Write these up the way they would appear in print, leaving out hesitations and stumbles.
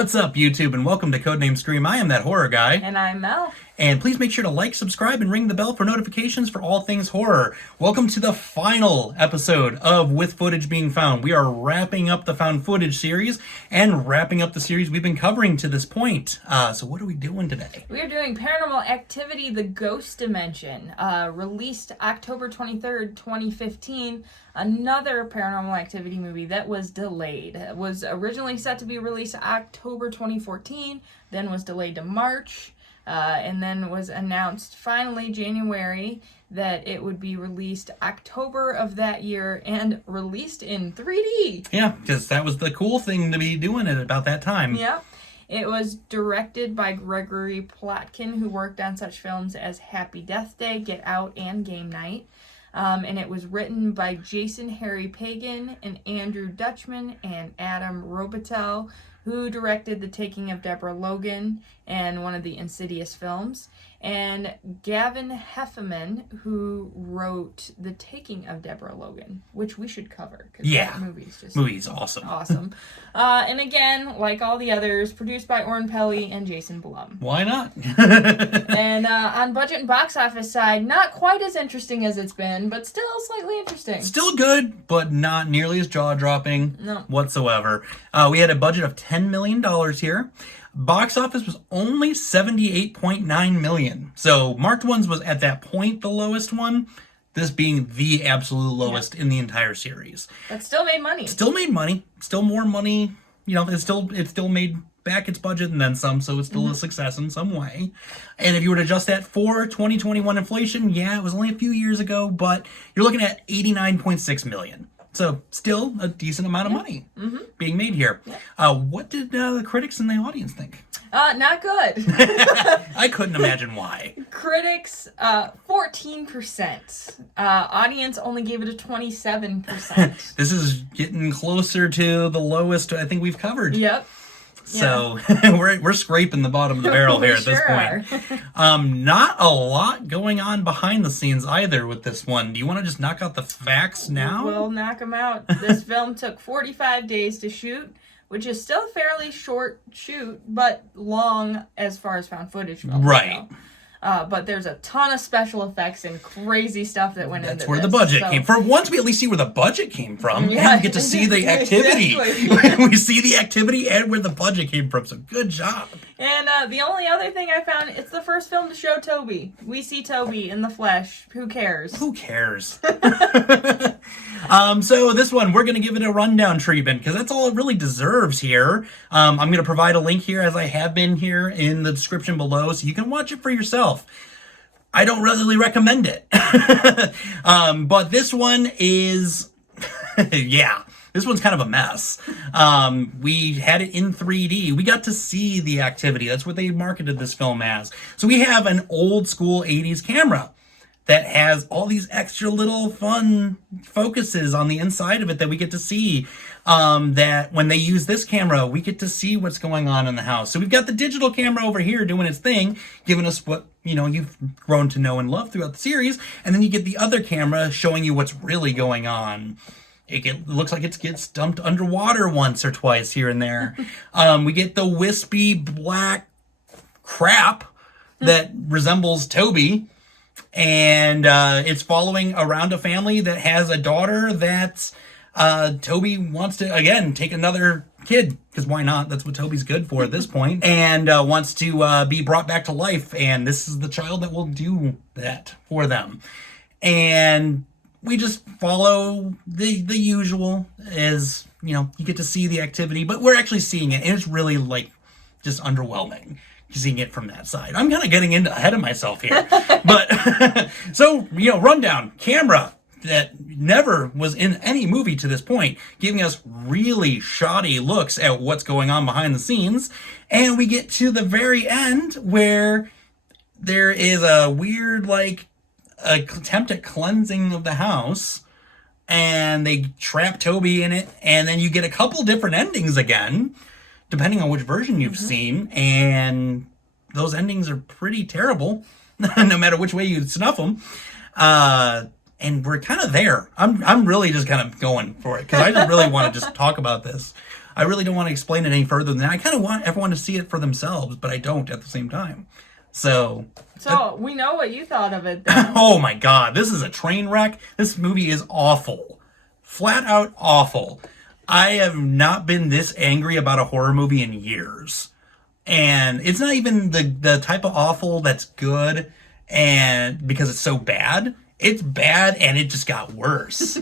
What's up, YouTube, and welcome to Codename Scream. I am that horror guy. And I'm Mel. And please make sure to like, subscribe, and ring the bell for notifications for all things horror. Welcome to the final episode of With Footage Being Found. We are wrapping up the found footage series and wrapping up the series we've been covering to this point. So what are we doing today? We are doing Paranormal Activity, The Ghost Dimension, released October 23rd, 2015. Another Paranormal Activity movie that was delayed. It was originally set to be released October 2014, then was delayed to March. And then was announced finally January that it would be released October of that year and released in 3D. Yeah, because that was the cool thing to be doing at about that time. Yeah. It was directed by Gregory Plotkin, who worked on such films as Happy Death Day, Get Out, and Game Night. And it was written by Jason Harry Pagan and Andrew Dutchman and Adam Robitel, who directed The Taking of Deborah Logan and one of the Insidious films, and Gavin Heffernan, who wrote The Taking of Deborah Logan, which we should cover, because that movie's awesome. Awesome. And again, like all the others, produced by Oren Peli and Jason Blum. Why not? And on budget and box office side, not quite as interesting as it's been, but still slightly interesting. Still good, but not nearly as jaw-dropping whatsoever. We had a budget of $10 million here. Box office was only $78.9 million. So Marked Ones was at that point the lowest one, this being the absolute lowest in the entire series. But still made money. Still made money. Still more money. You know, it still made back its budget and then some, so it's still a success in some way. And if you were to adjust that for 2021 inflation, yeah, it was only a few years ago, but you're looking at $89.6 million. So still a decent amount of money being made here. Yeah. What did the critics and the audience think? Not good. I couldn't imagine why. Critics, 14%. Audience only gave it a 27%. This is getting closer to the lowest I think we've covered. Yep. So we're scraping the bottom of the barrel here at this point. Not a lot going on behind the scenes either with this one. Do you want to just knock out the facts now? We'll knock them out. This film took 45 days to shoot, which is still a fairly short shoot, but long as far as found footage films right. go. But there's a ton of special effects and crazy stuff that went into this. That's where the budget came from. Once we at least see where the budget came from, and we get to see the activity. Exactly. We see the activity and where the budget came from, so good job. And the only other thing I found, it's the first film to show Toby. We see Toby in the flesh. Who cares? Who cares? So this one, we're going to give it a rundown treatment, because that's all it really deserves here. I'm going to provide a link here, as I have been here, in the description below, so you can watch it for yourself. I don't really recommend it. But this one is, this one's kind of a mess. We had it in 3D. We got to see the activity. That's what they marketed this film as. So we have an old school 80s camera that has all these extra little fun focuses on the inside of it that we get to see. That when they use this camera, we get to see what's going on in the house. So we've got the digital camera over here doing its thing, giving us what, you know, you've grown to know and love throughout the series. And then you get the other camera showing you what's really going on. It looks like it gets dumped underwater once or twice here and there. We get the wispy black crap that resembles Toby. And it's following around a family that has a daughter that Toby wants to, again, take another kid, because why not? That's what Toby's good for at this point. And wants to be brought back to life. And this is the child that will do that for them. And we just follow the usual, as, you know, you get to see the activity, but we're actually seeing it. And it's really, like, just underwhelming seeing it from that side. I'm kind of getting ahead of myself here. But, so, you know, rundown, camera that never was in any movie to this point, giving us really shoddy looks at what's going on behind the scenes. And we get to the very end where there is a weird, like, attempt at cleansing of the house, and they trap Toby in it, and then you get a couple different endings again, depending on which version you've seen, and those endings are pretty terrible, no matter which way you snuff them. And we're kind of there. I'm really just kind of going for it, because I just really want to just talk about this. I really don't want to explain it any further than that. I kind of want everyone to see it for themselves, but I don't at the same time. So we know what you thought of it then. oh my god, this is a train wreck. This movie is awful. Flat out awful. I have not been this angry about a horror movie in years. And it's not even the type of awful that's good and because it's so bad. It's bad and it just got worse.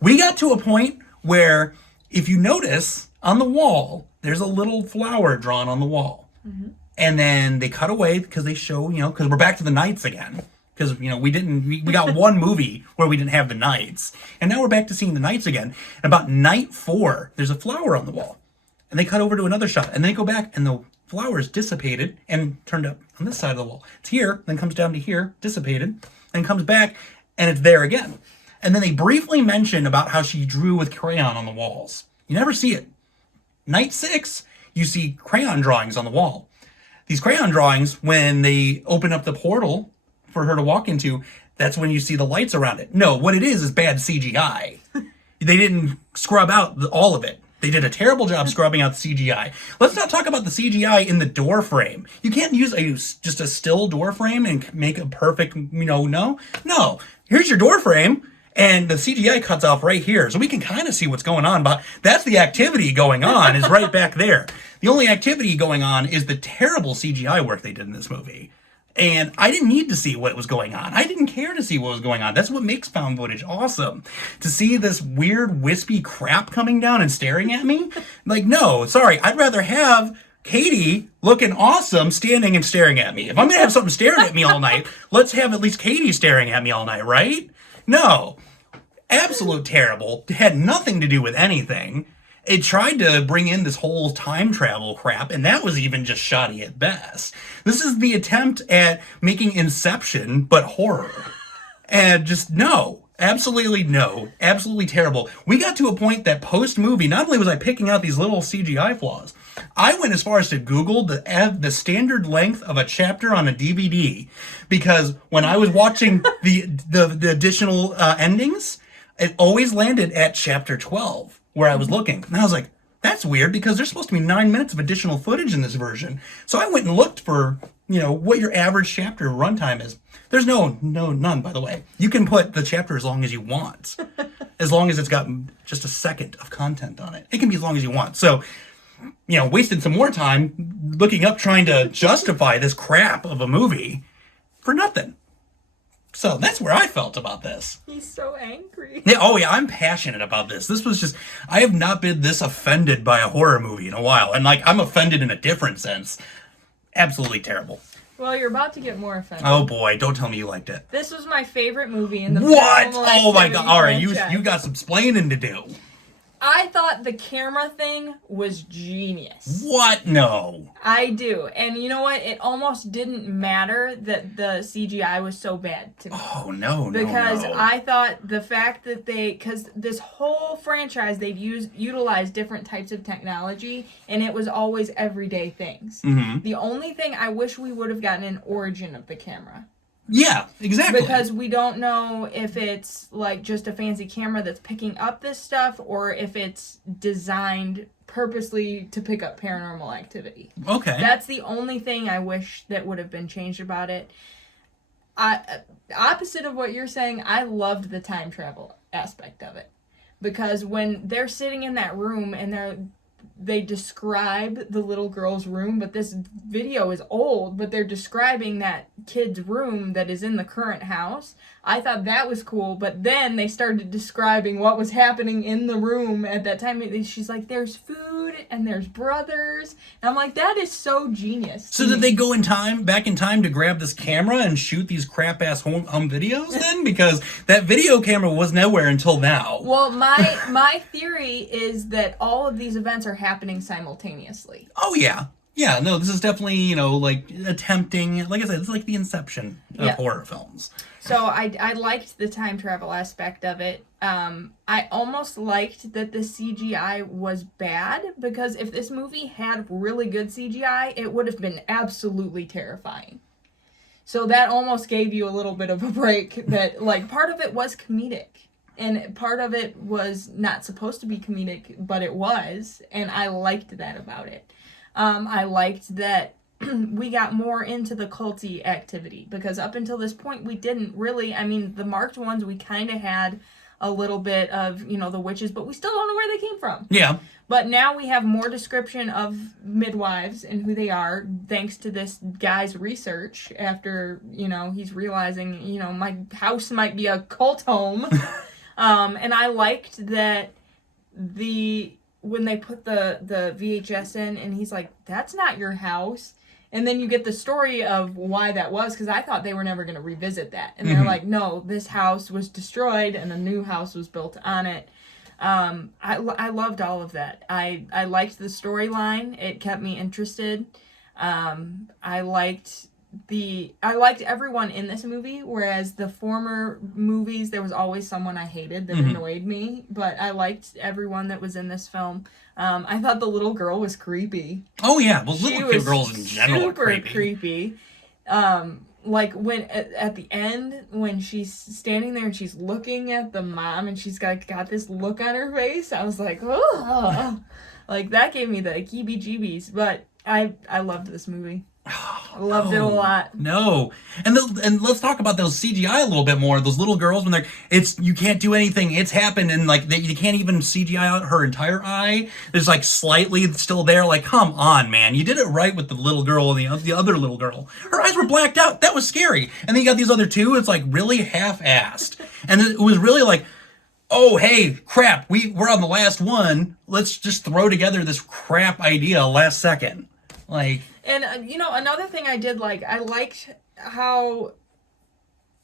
We got to a point where if you notice on the wall, there's a little flower drawn on the wall. Mm-hmm. And then they cut away because they show, because we're back to the nights again. Because, we got one movie where we didn't have the nights. And now we're back to seeing the nights again. And about night 4, there's a flower on the wall. And they cut over to another shot. And they go back and the flowers dissipated and turned up on this side of the wall. It's here, then comes down to here, dissipated, and comes back, and it's there again. And then they briefly mention about how she drew with crayon on the walls. You never see it. Night 6, you see crayon drawings on the wall. These crayon drawings, when they open up the portal for her to walk into, that's when you see the lights around it. No, what it is bad CGI. They didn't scrub out all of it. They did a terrible job scrubbing out the CGI. Let's not talk about the CGI in the door frame. You can't use just a still door frame and make a perfect, no. Here's your door frame, and the CGI cuts off right here. So we can kind of see what's going on, but that's the activity going on, is right back there. The only activity going on is the terrible CGI work they did in this movie. And I didn't need to see what was going on. I didn't care to see what was going on. That's what makes found footage awesome. To see this weird, wispy crap coming down and staring at me? Like, no, sorry. I'd rather have Katie looking awesome standing and staring at me. If I'm going to have something staring at me all night, let's have at least Katie staring at me all night, right? No. Absolute terrible. It had nothing to do with anything. It tried to bring in this whole time travel crap, and that was even just shoddy at best. This is the attempt at making Inception, but horror. And just no. Absolutely no. Absolutely terrible. We got to a point that post-movie, not only was I picking out these little CGI flaws, I went as far as to Google the standard length of a chapter on a DVD, because when I was watching the additional endings, it always landed at chapter 12. Where I was looking. And I was like, that's weird because there's supposed to be 9 minutes of additional footage in this version. So I went and looked for, what your average chapter runtime is. There's none, by the way. You can put the chapter as long as you want. As long as it's got just a second of content on it. It can be as long as you want. So, wasted some more time looking up trying to justify this crap of a movie for nothing. So that's where I felt about this. He's so angry. Yeah, I'm passionate about this. This was just, I have not been this offended by a horror movie in a while. And I'm offended in a different sense. Absolutely terrible. Well, you're about to get more offended. Oh boy, don't tell me you liked it. This was my favorite movie in the What? Paranormal Oh my god. All right, franchise. you got some explaining to do. I thought the camera thing was genius. What? No. I do. And you know what? It almost didn't matter that the CGI was so bad to me. Oh, no. Because I thought the fact that because this whole franchise, they've utilized different types of technology, and it was always everyday things. Mm-hmm. The only thing I wish we would have gotten an origin of the camera. Yeah, exactly. Because we don't know if it's just a fancy camera that's picking up this stuff or if it's designed purposely to pick up Paranormal Activity. Okay. That's the only thing I wish that would have been changed about it. Opposite of what you're saying, I loved the time travel aspect of it. Because when they're sitting in that room and they describe the little girl's room, but this video is old, but they're describing that kid's room that is in the current house. I thought that was cool, but then they started describing what was happening in the room at that time. She's like, there's food and there's brothers. And I'm like, that is so genius. So did they go back in time to grab this camera and shoot these crap-ass home videos then? Because that video camera was nowhere until now. Well, my theory is that all of these events are happening simultaneously. Oh, yeah. Yeah, no, this is definitely, attempting, like I said, it's like the inception of horror films. So I liked the time travel aspect of it. I almost liked that the CGI was bad, because if this movie had really good CGI, it would have been absolutely terrifying. So that almost gave you a little bit of a break that, part of it was comedic. And part of it was not supposed to be comedic, but it was, and I liked that about it. I liked that we got more into the culty activity, because up until this point we didn't really. I mean, the marked ones, we kind of had a little bit of, the witches, but we still don't know where they came from. Yeah. But now we have more description of midwives and who they are, thanks to this guy's research after, he's realizing, my house might be a cult home. And I liked that when they put the VHS in and he's like, that's not your house. And then you get the story of why that was, because I thought they were never going to revisit that. And they're like, no, this house was destroyed and a new house was built on it. I loved all of that. I liked the storyline. It kept me interested. I liked everyone in this movie, whereas the former movies, there was always someone I hated that annoyed me, but I liked everyone that was in this film. I thought the little girl was creepy. Oh yeah, well, little girls in general are super creepy. Like when at the end, when she's standing there and she's looking at the mom and she's got this look on her face, I was like, oh, like that gave me the heebie-jeebies. But I loved this movie. I loved it a lot. No, and let's talk about those CGI a little bit more. Those little girls, when you can't do anything. It's happened, and you can't even CGI out her entire eye. There's slightly still there. Like, come on, man, you did it right with the little girl and the other little girl. Her eyes were blacked out. That was scary. And then you got these other two. It's really half-assed, and it was really like, oh, hey, crap, we're on the last one. Let's just throw together this crap idea last second, And, another thing I did I liked how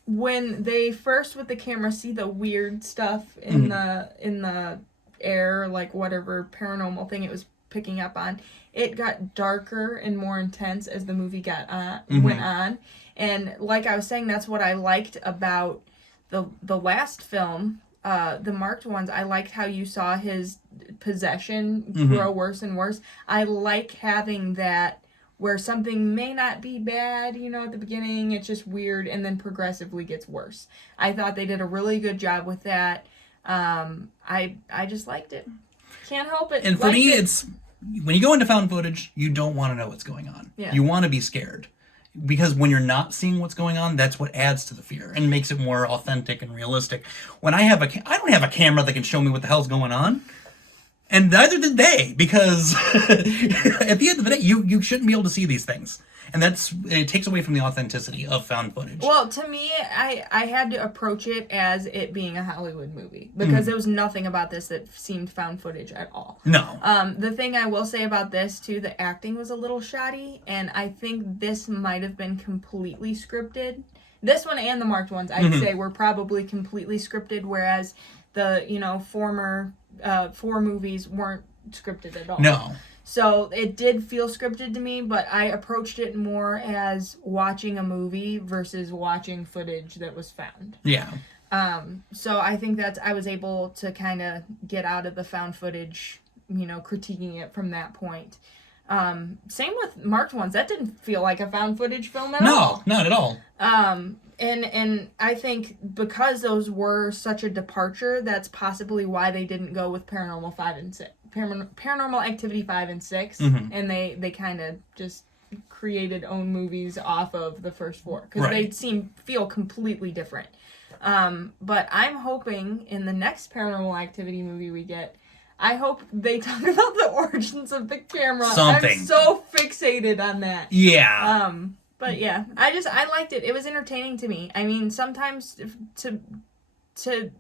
when they first with the camera see the weird stuff in the air, whatever paranormal thing it was picking up on, it got darker and more intense as the movie went on. And like I was saying, that's what I liked about the last film, the marked ones. I liked how you saw his possession grow worse and worse. I like having that, where something may not be bad, at the beginning, it's just weird, and then progressively gets worse. I thought they did a really good job with that. I just liked it. Can't help it. And for me, it's, when you go into found footage, you don't want to know what's going on. Yeah. You want to be scared. Because when you're not seeing what's going on, that's what adds to the fear and makes it more authentic and realistic. When I don't have a camera that can show me what the hell's going on. And neither did they, because at the end of the day, you shouldn't be able to see these things. And it takes away from the authenticity of found footage. Well, to me, I had to approach it as it being a Hollywood movie, because there was nothing about this that seemed found footage at all. No. The thing I will say about this, too, the acting was a little shoddy, and I think this might have been completely scripted. This one and the marked ones, I'd say, were probably completely scripted, whereas the, former 4 movies weren't scripted at all. No. So it did feel scripted to me, but I approached it more as watching a movie versus watching footage that was found. Yeah. So I think I was able to kind of get out of the found footage, critiquing it from that point. Same with marked ones. That didn't feel like a found footage film at all. No, not at all. And I think because those were such a departure, that's possibly why they didn't go with Paranormal 5 and 6. Paranormal Activity 5 and 6, and they kind of just created own movies off of the first 4, because they feel completely different. But I'm hoping in the next Paranormal Activity movie we get, I hope they talk about the origins of the camera. Something. I'm so fixated on that. Yeah. But yeah, I liked it. It was entertaining to me. I mean, sometimes to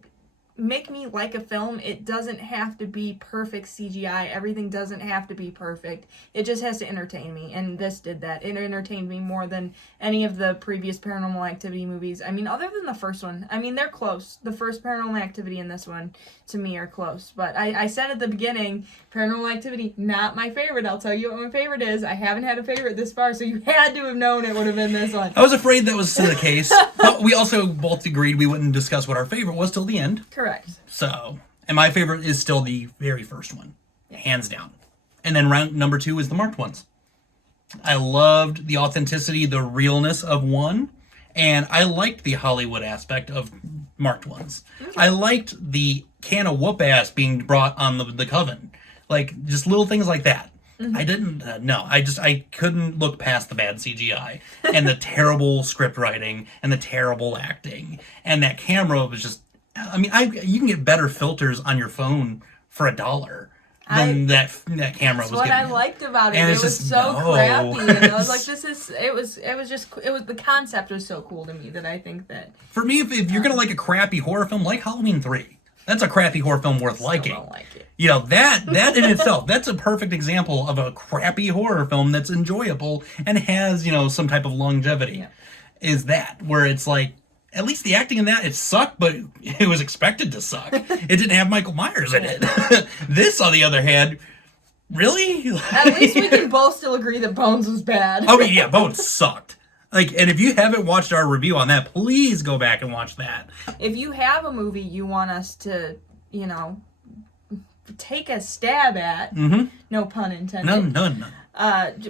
make me like a film, it doesn't have to be perfect CGI. Everything doesn't have to be perfect. It just has to entertain me, and this did that. It entertained me more than any of the previous Paranormal Activity movies. I mean, other than the first one. I mean, they're close. The first Paranormal Activity and this one, to me, are close. But I said at the beginning, Paranormal Activity, not my favorite. I'll tell you what my favorite is. I haven't had a favorite this far, so you had to have known it would have been this one. I was afraid that was the case, but we also both agreed we wouldn't discuss what our favorite was till the end. Correct. So, and my favorite is still the very first one, hands down. And then round number 2 is the marked ones. I loved the authenticity, the realness of 1, And I liked the Hollywood aspect of marked ones. I liked the can of whoop ass being brought on the Coven. Like, just little things like that. I didn't, I couldn't look past the bad CGI and the terrible script writing and the terrible acting. And that camera was just, I mean, you can get better filters on your phone for $1 than that camera was. That's what I liked about it. And it was so crappy, and I was like, the concept was so cool to me that I think that for me, if you're gonna like a crappy horror film, like Halloween 3, that's a crappy horror film worth liking. Don't like it. You know, that in itself, that's a perfect example of a crappy horror film that's enjoyable and has, you know, some type of longevity. Yeah. Is that where it's like, at least the acting in that, it sucked, but it was expected to suck. It didn't have Michael Myers in it. This, on the other hand, really? At least we can both still agree that Bones was bad. Oh yeah, Bones sucked. Like, and if you haven't watched our review on that, please go back and watch that. If you have a movie you want us to, you know, take a stab at, no pun intended. No.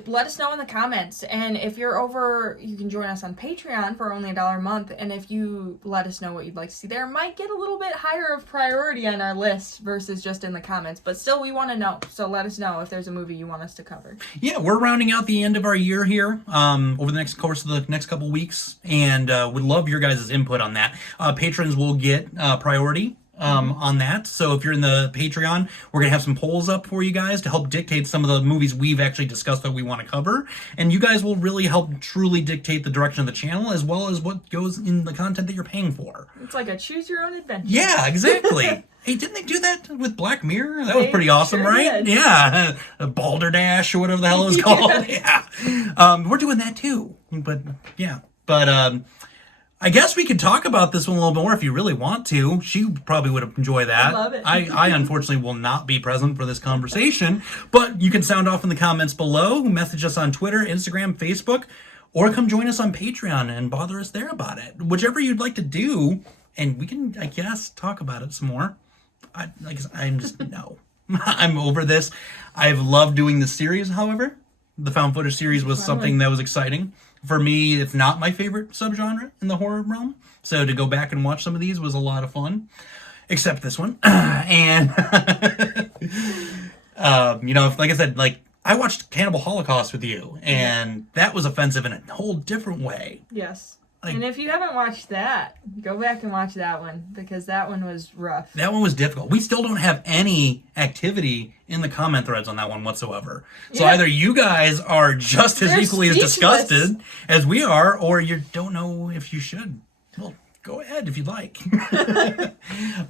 Let us know in the comments, and if you're over, you can join us on Patreon for only $1 a month, and if you let us know what you'd like to see there, it might get a little bit higher of priority on our list versus just in the comments, but still we want to know, so let us know if there's a movie you want us to cover. Yeah, we're rounding out the end of our year here over the next course of the next couple weeks, and would love your guys' input on that. Patrons will get priority on that. So if you're in the Patreon, we're going to have some polls up for you guys to help dictate some of the movies we've actually discussed that we want to cover. And you guys will really help truly dictate the direction of the channel as well as what goes in the content that you're paying for. It's like a choose your own adventure. Yeah, exactly. Hey, didn't they do that with Black Mirror? That was pretty awesome, sure right? did. Yeah. Balderdash or whatever the hell it was called. Yeah. We're doing that too. But yeah. But I guess we could talk about this one a little more if you really want to. She probably would enjoy that. I love it. I unfortunately will not be present for this conversation, but you can sound off in the comments below, message us on Twitter, Instagram, Facebook, or come join us on Patreon and bother us there about it. Whichever you'd like to do, and we can, I guess, talk about it some more. I'm just, no. I'm over this. I've loved doing this series, however. The found footage series was something that was exciting. For me, it's not my favorite subgenre in the horror realm. So to go back and watch some of these was a lot of fun. Except this one. And, you know, like I said, like, I watched Cannibal Holocaust with you. And that was offensive in a whole different way. Yes. Like, and if you haven't watched that, go back and watch that one, because that one was rough. that one was difficult. We still don't have any activity in the comment threads on that one whatsoever. So Yeah. either you guys are just as They're equally as speechless. disgusted as we are, or you don't know if you should. Well, go ahead if you'd like.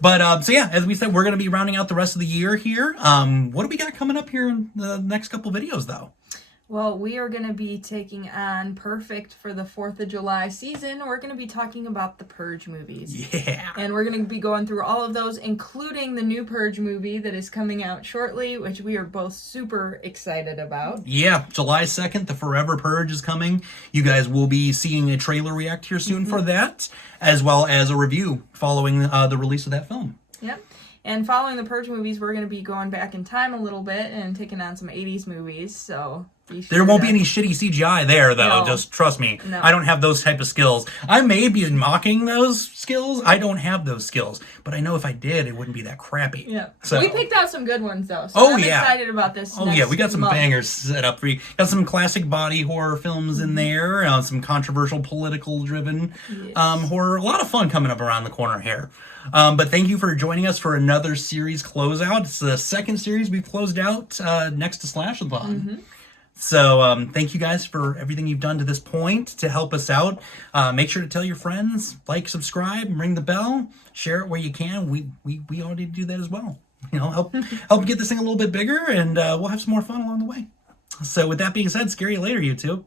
But, so yeah, as we said, we're going to be rounding out the rest of the year here. What do we got coming up here in the next couple videos, though? Well, we are going to be taking on Perfect for the 4th of July season. We're going to be talking about the Purge movies. Yeah. And we're going to be going through all of those, including the new Purge movie that is coming out shortly, which we are both super excited about. Yeah, July 2nd, the Forever Purge is coming. You guys will be seeing a trailer react here soon for that, as well as a review following the release of that film. Yep. And following the Purge movies, we're going to be going back in time a little bit and taking on some 80s movies, so... There won't be any shitty CGI there, though. No. Just trust me. No. I don't have those type of skills. I may be mocking those skills. I don't have those skills. But I know if I did, it wouldn't be that crappy. Yeah. So. We picked out some good ones, though. So I'm excited about this. Oh, yeah. We got some month. bangers set up for you. Got some classic body horror films in there. Some controversial, political-driven horror. A lot of fun coming up around the corner here. But thank you for joining us for another series closeout. It's the second series we've closed out next to Slash-a-thon. So thank you guys for everything you've done to this point to help us out. Make sure to tell your friends, like, subscribe, ring the bell, share it where you can. We already do that as well. You know, help get this thing a little bit bigger, and we'll have some more fun along the way. So with that being said, scary later, you two.